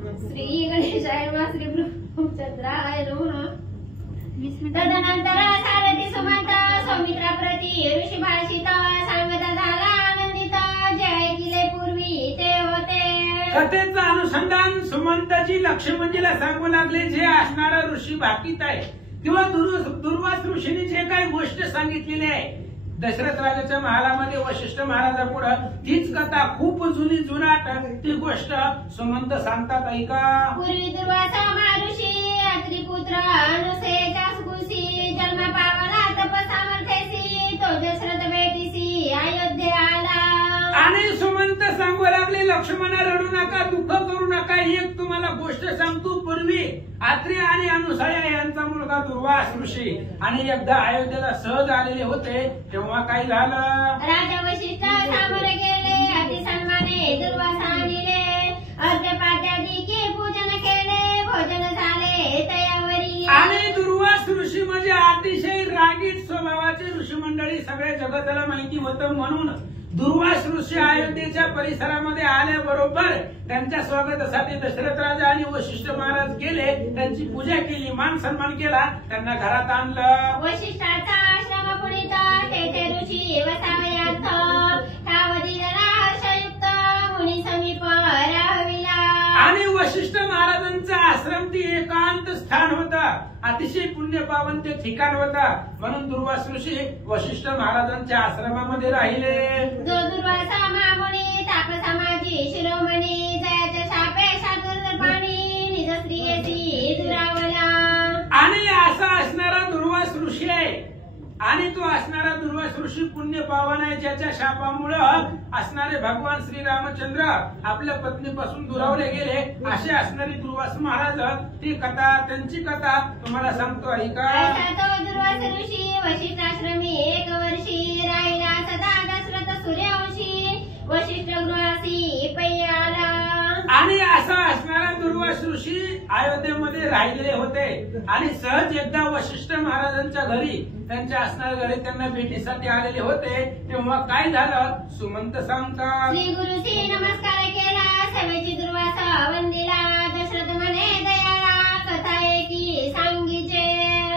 श्री गणेशाय नमः श्री ब्रह्मचंद्राय नमः। तदनंतर सारथी सुमंत सौमित्रा प्रती ऋषी भाषित सांगत झाला आनंदित जय ऐकिले पूर्वी ते होते। कथेचं अनुसंधान सुमंताची लक्ष्मणजीला सांगू लागले जे असणारा ऋषी भाकीत आहे किंवा दुर्वास ऋषीने जे काही गोष्ट सांगितलेली आहे दशरथ राजाच्या महालामध्ये वशिष्ठ महाराजापुढे तीच कथा खूप जुनी जुनाट ती गोष्ट सुमंत सांगतात ऐका। पूर्वी दुर्वासा महर्षी अत्रिपुत्र अनुसेच्या सुकुसी जन्म पावला तप सामर्थ्यसी तो दशरथ भेटीसी अयोध्येला। आणि सुमंत सांगू लागले लक्ष्मणा रडू नका दुःख करू नका एक तुम्हाला गोष्ट सांगतो पूर्वी आत्री आणि अनुसया यांचा मुलगा दुर्वास ऋषी आणि एकदा अयोध्येला सहज आलेले होते तेव्हा काय झालं राजा वशिष्ठ सामोरे गेले अति सन्माने दुर्वासा आणले अर्घ्यपाद्यादी के पूजन केले भोजन झाले तयावरी। आणि दुर्वास ऋषी म्हणजे अतिशय रागीट स्वभावाचे ऋषी मंडळी सगळ्या जगताला माहिती होतं म्हणून दुर्वास ऋषी अयोध्येच्या परिसरामध्ये आल्याबरोबर त्यांच्या स्वागतासाठी दशरथ राजा आणि वशिष्ठ महाराज गेले त्यांची पूजा केली मान सन्मान केला त्यांना घरात आणलं। वशिष्ठाचा आश्रम पुढीत तेथे ऋषी वसावयार्थ ठाव दिलेला हर्षयुक्त मुनी समीप राहविला। आणि वशिष्ठ महाराजांचा आश्रम ती एकांत स्थान होता अतिशय पुण्य पावन ते ठिकाण होता म्हणून दुर्वास ऋषी वशिष्ठ महाराजांच्या आश्रमामध्ये राहिले। जो दुर्वासा महामुनी तापसा माझी शिरोमणी जयाच्या शापे शातुर पाणी निज स्त्रियेची दुरावला। आणि असा असणारा दुर्वास ऋषी आहे आणि तो असणारा दुर्वास ऋषी पुण्य पावन आहे ज्याच्या शापामुळे असणारे भगवान श्री रामचंद्र आपल्या पत्नीपासून दुरावले गेले असे असणारी दुर्वास महाराज ती कथा त्यांची कथा तुम्हाला सांगतो ऐका। तो दुर्वास ऋषी वशिष्ठाश्रमी एक वर्षी राहिला सदा दशरथ सूर्यवंशी वशिष्ठ गृहासी पै आला। आणि असा असणारा दुर्वास ऋषी अयोध्येमध्ये राहिलेले होते आणि सहज एकदा वशिष्ठ महाराजांच्या घरी त्यांच्या असणाऱ्या घरी त्यांना भेटीसाठी आलेले होते तेव्हा काय झालं सुमंत सांगतात। श्री गुरुशी नमस्कार केला सवेची दुर्वासा वंदिला दशरथ म्हणे दयाळा कथा एकी सांगीचे।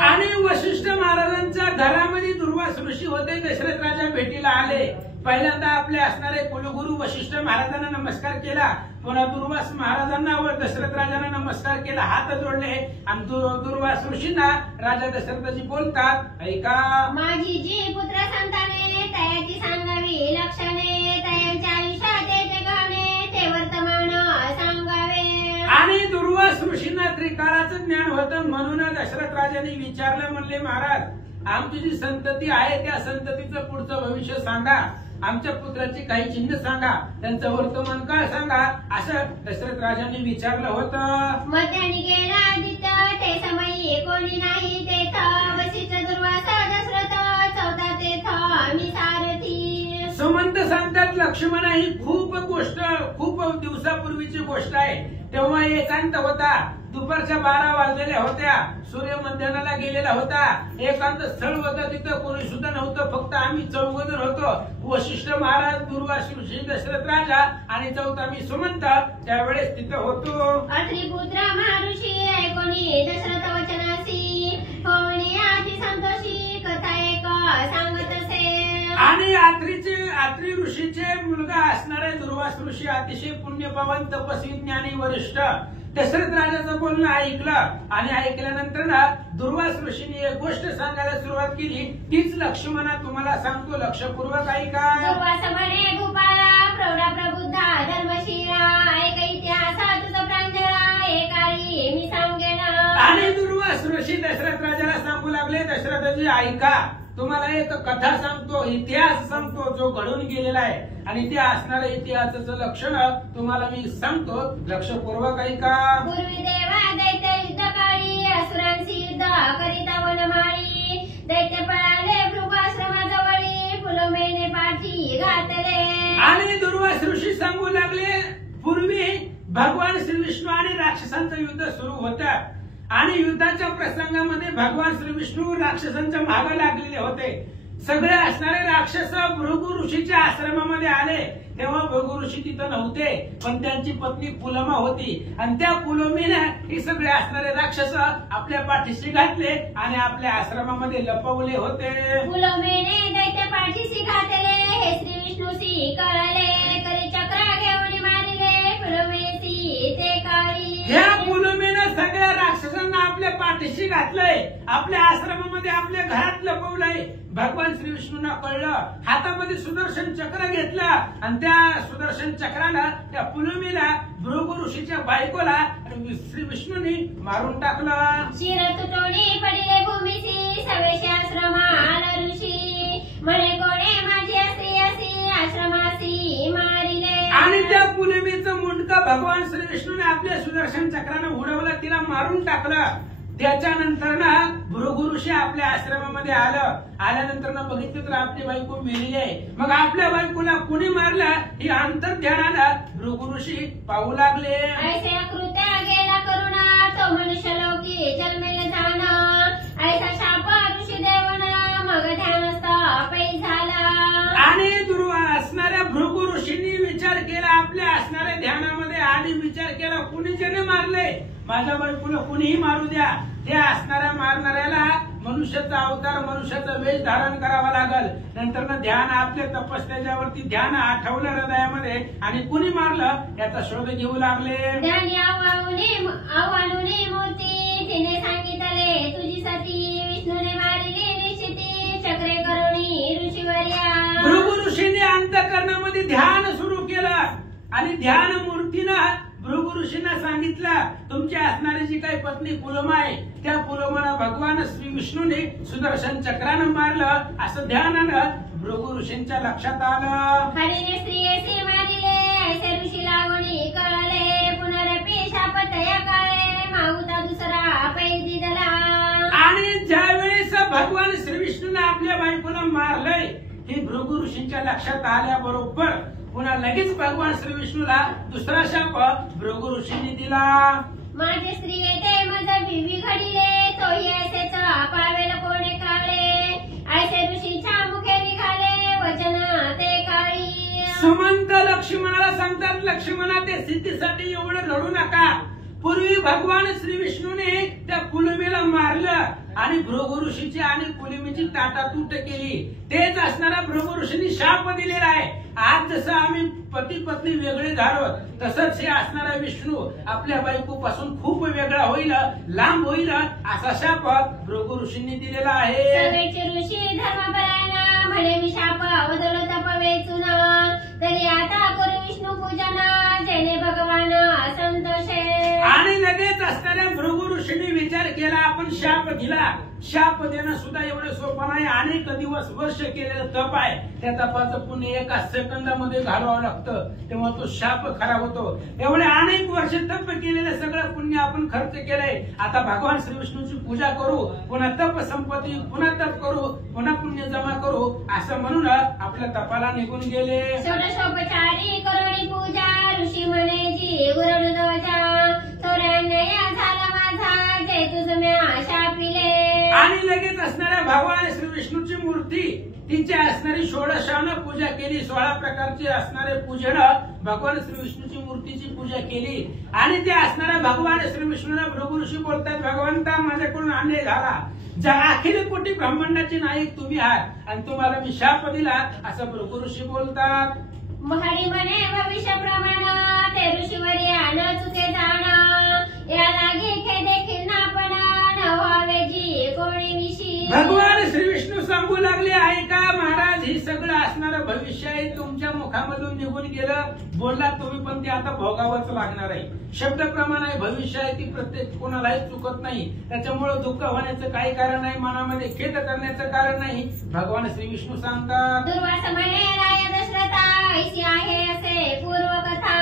आणि वशिष्ठ महाराजांच्या घरामध्ये दुर्वास ऋषी होते दशरथ राजा भेटीला आले पहिल्यांदा आपले असणारे कुलगुरू वशिष्ठ महाराजांना नमस्कार केला पुन्हा दुर्वास महाराजांना व दशरथ राजांना नमस्कार केला हात जोडले आणि दुर्वास ऋषींना राजा दशरथजी बोलतात ऐका। माझी जी पुत्र संताने तयाची सांगावी लक्षणे तयांच्या आयुष्यात ते घडणे ते वर्तमान सांगावे। आणि दुर्वास ऋषींना त्रिकालाचं ज्ञान होतं म्हणून दशरथ राजांनी विचारलं म्हणले महाराज आमची जी संतती आहे त्या संततीचं पुढचं भविष्य सांगा आमच्या पुत्राची काही चिन्ह सांगा त्यांचं वर्तमान काळ सांगा असं दशरथ राजांनी विचारलं होतं। मध्यानी गेला आदित्य ते समयी कोणी नाही तेथ वशिष्ठ दुर्वासा दशरथ चौथा तेथ आम्ही सारथी। सुमंत सांगतात लक्ष्मणा ही खूप दिवसापूर्वीची गोष्ट आहे तेव्हा एकांत होता दुपारच्या 12 वाजलेल्या होत्या सूर्य मध्यानाला गेलेला होता एकांत स्थळ होतं तिथं कोणी सुद्धा नव्हतं फक्त आम्ही 4 जण होतो वशिष्ठ महाराज दुर्वास ऋषी दशरथ राजा आणि चौथा मी सुमंत त्यावेळेस तिथं होतो। अत्रिपुत्र महर्षी ऐकोनी दशरथ वचनासी होणी आधी संतोषी कथा एक सांगत असे। आणि आत्री ऋषीचे मुलगा असणारे दुर्वास ऋषी अतिशय पुण्यपावन तपस्वी ज्ञानी वरिष्ठ दशरथ राजाचं बोलणं ऐकलं आणि ऐकल्यानंतर ना दुर्वास ऋषीने एक गोष्ट सांगायला सुरुवात केली तीच लक्ष्मणा तुम्हाला सांगतो लक्षपूर्वक ऐका। दुर्वास म्हणे भूपाला प्रौढा प्रबुद्धा धर्मशीला ऐक इतिहास तुझं प्रांजळा एकाळी मी सांगेन। आणि दुर्वास ऋषी दशरथ राजाला सांगू लागले दशरथजी ऐका तुम्हाला एक कथा सांगतो इतिहास सांगतो जो घडून गेलेला आहे आणि ते असणाऱ्या इतिहासाचं लक्षण तुम्हाला मी सांगतो लक्षपूर्वक ऐका। पूर्वी देवा दैत्य युद्धकाळी असुरांशी युद्ध करिता वनमाळी दैत्य पळाले भृगाश्रमाजवळी फुलमेने पाठी घातले। आणि दुर्वास ऋषी सांगू लागले पूर्वी भगवान श्री विष्णू आणि राक्षसांचं युद्ध सुरू होतं आणि युद्धाच्या प्रसंगामध्ये भगवान श्री विष्णू राक्षसांच्या मागे लागलेले होते सगळे असणारे राक्षस भृगु ऋषीच्या आश्रमामध्ये आले तेव्हा भृगु ऋषी तिथं नव्हते, पण त्यांची पत्नी पुलमा होती आणि त्या पुलमीने हे सगळे असणारे राक्षस आपल्या पाठीशी घातले आणि आपल्या आश्रमामध्ये लपवले होते. पुलमेने दैत्य पाठीशी घातले, हे श्री विष्णूसी कळले, करी चक्र घेऊन मारिले, पुलमेसी ते काळी. ह्या पुलमेनं सगळ्या राक्षसांना आपल्या पाठीशी घातलंय, आपल्या आश्रमामध्ये आपल्या घरात लपवलंय. भगवान श्री विष्णूंना कळलं, हातामध्ये सुदर्शन चक्र घेतलं आणि त्या सुदर्शन चक्रानं त्या पुलमीला भृगु ऋषीच्या बायकोला श्री विष्णूंनी मारून टाकलं. शिर तुटोणी पडिले भूमीसी, सवेशी आश्रमाला ऋषी, म्हणे कोणे माझी असी असी आश्रमासी मारिले. आणि त्या पुलमीचं मुंडकं भगवान श्री विष्णूने आपल्या सुदर्शन चक्रानं उडवलं, तिला मारून टाकलं. त्याच्यानंतर ना भृगु ऋषी आपल्या आश्रमामध्ये आल्यानंतर बघितलं तर आपली बायको मेली आहे. मग आपल्या बायकोला कुणी मारलं ही अंतर्ध्यानानं भृगु ऋषी पाहू लागले. ऐसे कृत्य गेला करुणा, तो मनुष्य लोकी जन्मेल जाणा, ऐसा शाप ऋषी देवना, मग ध्यानस्थ पै झाला. आणि असणाऱ्या भृगु ऋषींनी विचार केला, आपल्या असणाऱ्या ध्यानामध्ये आणि विचार केला कुणी ज्याने मारले माझ्या बायकोला कुणीही मारू द्या, त्या असणाऱ्या मारणाऱ्याला मनुष्याचा अवतार मनुष्याचा वेश धारण करावा लागल. नंतर ध्यान आपल्या तपस्याच्यावरती ध्यान आठवलं हृदयामध्ये आणि कुणी मारलं याचा शोध घेऊ लागले. ध्यानी आव्हानुनी मूर्ती, तिने सांगितले तुझी सती, विष्णूने मारिली निश्चिती, चक्रे करुणी ऋषीवर्या. भृगु ऋषीने अंतःकरणामध्ये ध्यान सुरू केलं आणि ध्यान मूर्तीनं भृगु ऋषींना सांगितलं तुमची असणारी जी काही पत्नी पुलमा आहे त्या पुलमाला भगवान श्री विष्णूने सुदर्शन चक्रानं मारलं असं ध्यानानं भृगु ऋषींच्या लक्षात आलं. हरीने स्त्रियेसी मारिले, ऐसे ऋषी लागोनी कळले, पुनरपी शाप तया काळे, माहुता दुसरा पै दिदला. आणि ज्यावेळेस भगवान श्री विष्णूने आपल्या बायकोला मारलंय हे भृगु ऋषींच्या लक्षात आल्याबरोबर पुन्हा लगेच भगवान श्री विष्णूला दुसरा शाप भृगु ऋषींनी दिला. माझे स्त्री येते मज विवी घडिले, तोही ऐसेच पावेल कोणे काळे, ऐसे ऋषीच्या मुखे निघाले, वचन ते काळी. सुमंत लक्ष्मणाला सांगतात, लक्ष्मणा ते सिद्धीसाठी एवढं रडू नका. पूर्वी भगवान श्री विष्णूने त्या पुलमीला मारलं आणि भृगु ऋषीची आणि पुलमीची ताटातूट केली. तेच असणारा भृगु ऋषींनी शाप दिलेला आहे. आज जसं आम्ही पती पत्नी वेगळे झालो तसंच हे असणारा विष्णू आपल्या बायको पासून खूप वेगळा होईल, लांब होईल असा शाप भृगु ऋषींनी दिलेला आहे. सगळेचे ऋषी धर्मपरायण म्हणे मी शाप बदल तप वेचून, तरी आता करू विष्णू पूजन, जेणे भगवान संतोषे. आणि लगेच असणाऱ्या भृगु ऋषींनी विचार केला आपण शाप दिला, शाप देणं सुद्धा एवढं सोपं नाही. अनेक दिवस वर्ष केलेलं तप आहे, त्या तपाचं पुण्य एका सेकंदामध्ये घालवावं लागतं, तेव्हा तो शाप खरा होतो. एवढे अनेक वर्ष तप केलेलं सगळं पुण्य आपण खर्च केलंय. आता भगवान श्री विष्णूची पूजा करू, पुन्हा तप संपत्ती, पुन्हा तप करू, पुन्हा पुण्य जमा करू असं म्हणून आपल्या तपाला निघून गेले. षोडशोपचारी करुणी पूजा, ऋषी म्हणे जी गुरुण ध्वजा, तोऱ्यान्नय झाला माझा, जय तुझ म्या शापिले. आणि लगेच असणाऱ्या भगवान श्री विष्णूची मूर्ती तिची असणारी षोडशानं पूजा केली. 16 प्रकारचे असणारे पूजन भगवान श्री विष्णूची मूर्तीची पूजा केली. आणि ते असणाऱ्या भगवान श्री विष्णूला भृगु ऋषी बोलतात, भगवंता माझ्याकडून अन्याय झाला, ज्या अखिल कोटी ब्रह्मांडाचे नायक तुम्ही आहात आणि तुम्हाला मी शाप दिला असं भृगु ऋषी बोलतात. हरी म्हणे भविष्य प्रमाण, ते ऋषीवर्या न चुके जाण, या लागे खे देखील नापण, न व्हावे जी कोणी विशी. भगवान श्री विष्णू सांगू लागले, ऐका महाराज हे सगळं असणारं भविष्य आहे, तुमच्या मुखामधून निघून गेलं, बोलला तुम्ही पण ते आता भोगावंच लागणार आहे. शब्द प्रमाण आहे, भविष्य आहे ती प्रत्येक कोणालाही चुकत नाही, त्याच्यामुळे दुःख होण्याचं काही कारण नाही, मनामध्ये खेद करण्याचं कारण नाही. भगवान श्री विष्णू सांगतात, दुर्वास म्हणे राय दशरथा, ऐशी आहे असे पूर्व कथा,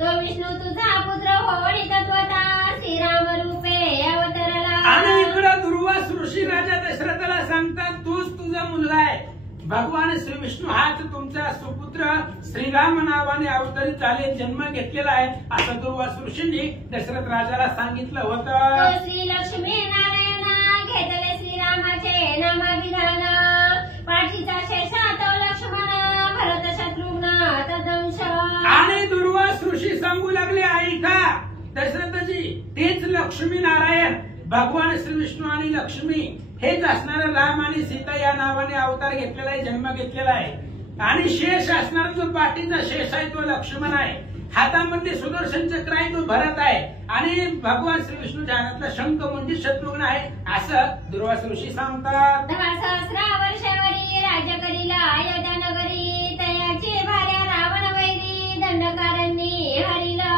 तो विष्णू तुझा पुत्र होणी तत्वता, श्रीराम रूपे अवतरला. आणि इकडं दुर्वास ऋषी राजा दशरथाला सांगतात, तूच तुझा मुलगा आहे. भगवान श्री विष्णू हाच तुमचा सुपुत्र श्रीराम नावाने अवतरित झाले, जन्म घेतलेला आहे असं दुर्वास ऋषींनी दशरथ राजाला सांगितलं होतं. श्री लक्ष्मी नारायण घेतले श्रीरामाचे नामाभिधान, पाठीचा शेषा तो लक्ष्मण भरत शत्रुघ्न तदंश. आणि दुर्वास ऋषी सांगू लागले ऐका दशरथजी तेच लक्ष्मी नारायण भगवान श्री विष्णू आणि लक्ष्मी हेच असणारा राम आणि सीता या नावाने अवतार घेतलेला आहे, जन्म घेतलेला आहे. आणि शेष असणारा जो पाठीचा शेष आहे तो लक्ष्मण आहे, हातामध्ये सुदर्शन चक्र आहे तो भरत आहे आणि भगवान श्री विष्णूच्या हातातला शंख म्हणजे शत्रुघ्न आहे असं दुर्वास ऋषी सांगतात. 10 सहस्र वर्षावरी राज्य करीला अयोध्या नगरी तयाची भार्या रावण वैरी दंडकारण्य हरिला.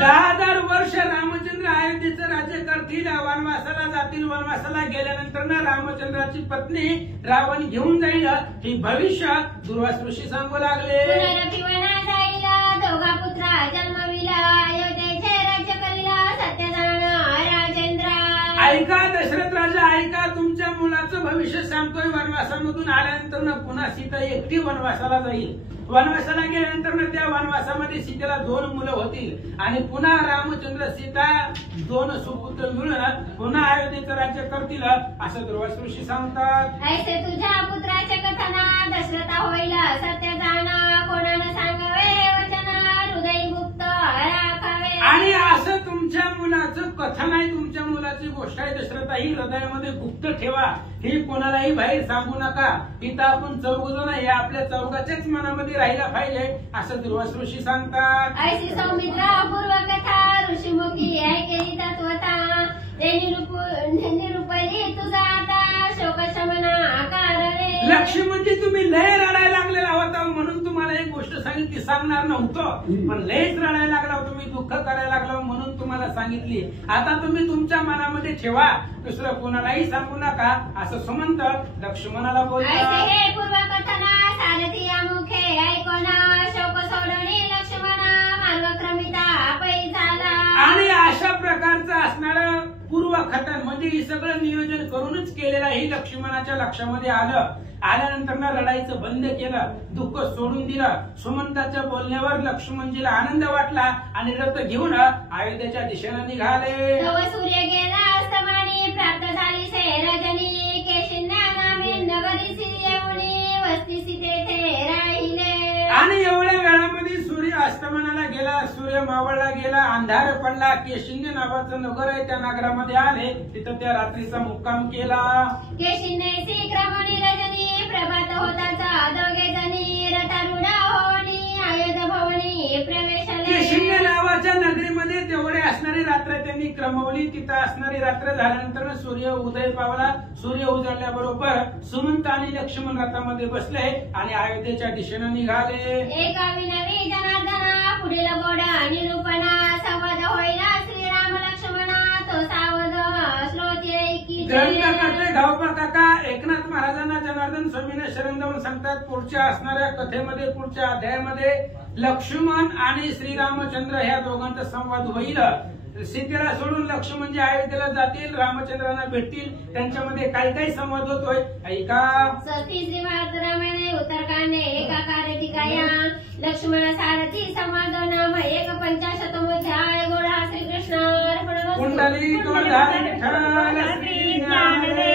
10,000 वर्ष रामचंद्र अयोध्येचं राज्य करतील, वनवासाला जातील. वनवासाला गेल्यानंतर ना रामचंद्राची पत्नी रावण घेऊन जाईल हे भविष्य दुर्वास ऋषी सांगू लागले. पुनरपिवना जाईला दोघा पुत्रा जन्मविला अयोध्येचे राज्य करीला सत्यजान राजेंद्र. ऐका दशरथ राजा ऐका तुमच्या मुलाचं भविष्य सांगतोय. वनवासामधून आल्यानंतर पुन्हा सीता एकटी वनवासाला जाईल. वनवासाला गेल्यानंतर त्या वनवासामध्ये सीतेला 2 मुलं होतील आणि पुन्हा रामचंद्र सीता 2 सुपुत्र मिळून पुन्हा अयोध्येचं राज्य करतील असं दुर्वास ऋषी सांगतात. ऐसे तुझ्या पुत्राचे कथना दशरथा होईल सत्य जाणा कोणाला सांगावे वचन हृदय गुप्त राखावे. आणि असं तुमच्या मुलाचं कथन आहे, तुमच्या मुलाची गोष्ट आहे दशरथा ही हृदयामध्ये गुप्त ठेवा, ही कोणालाही बाहेर सांगू नका. इथं आपण 4 जण हे आपल्या 4घाच्याच मनामध्ये राहिला पाहिजे असं दुर्वास ऋषी सांगतात. ऐसी सौमित्रा पूर्व कथा ऋषीमुखी ऐकेली तत्वता निरूपली तुझा आता शोक शमना आकारले. लक्ष्मी म्हणजे तुम्ही लय रडायला लागलेला होता म्हणून तुम्हाला एक गोष्ट सांगितली, सांगणार नव्हतं पण लयच रडायला लागला, तुम्ही दुःख करायला लागला म्हणून तुम्हाला सांगितली. आता तुम्ही तुमच्या मनामध्ये ठेवा, दुसरं कोणालाही सांगू नका असं सुमंत लक्ष्मणाला बोलतात. ऐसे पूर्व कथना सारथी मुखे ऐकोना शोक सोडणी लक्ष्मणा मार्गक्रमिता पै झाला. आणि अशा प्रकारचं असणारं पूर्व कथन म्हणजे हे सगळं नियोजन करूनच केलेलं हे लक्ष्मणाच्या लक्षामध्ये आलं. आल्यानंतर रडायचं बंद केलं, दुःख सोडून दिलं. सुमंताच्या बोलण्यावर लक्ष्मणजीला आनंद वाटला आणि रथ घेऊन अयोध्येच्या दिशेने निघाले. सूर्य गेला अस्तमानी प्राप्त झाली से रजनी केशिन्या नामे नगरी सिरियवनी वस्ती तेथे राहिले. आणि एवढ्या वेळामध्ये सूर्य अस्तमनाला गेला, सूर्य मावळला गेला, अंधार पडला. केशिन्य नावाचं नगर आहे त्या नगरामध्ये आले, तिथं त्या रात्रीचा मुक्काम केला. केशिन्य क्रमणी रजनी प्रभात होताचा दोघे जणी रथारूढ होणी अयोध्या भवनी प्रवेशले. केशिन्य नावाच्या नगरीमध्ये तेवढे असणारी रात्र त्यांनी क्रमवली. तिथं असणारी रात्र झाल्यानंतर सूर्य उदय पावला. सूर्य उजळल्याबरोबर सुमंत आणि लक्ष्मण रथामध्ये बसले आणि अयोध्येच्या दिशेने निघाले. एका विनवी जनार्दना पुढील गोड निरूपणा संवाद होईला श्रीराम लक्ष्मणा तो सावध श्रोते ऐकी. ग्रंथकर्ते गावकर काका एकनाथ महाराजांना जनार्दन स्वामींना शरण जाऊन सांगतात पुढच्या असणाऱ्या कथेमध्ये पुढच्या अध्यायामध्ये लक्ष्मण आणि श्रीरामचंद्र ह्या दोघांचा संवाद होईल. सीतेला सोडून लक्ष्मण जे अयोध्येला जातील, रामचंद्रांना भेटतील, त्यांच्यामध्ये काही काही संवाद होतोय ऐका. सती श्रीमद रामायणे उत्तरकांडे एकाकार टिकाया लक्ष्मण सारथी संवाद नाम 1:50 गोडा श्रीकृष्ण कुंडली गोवर्धन विठ्ठल श्री ज्ञानदेव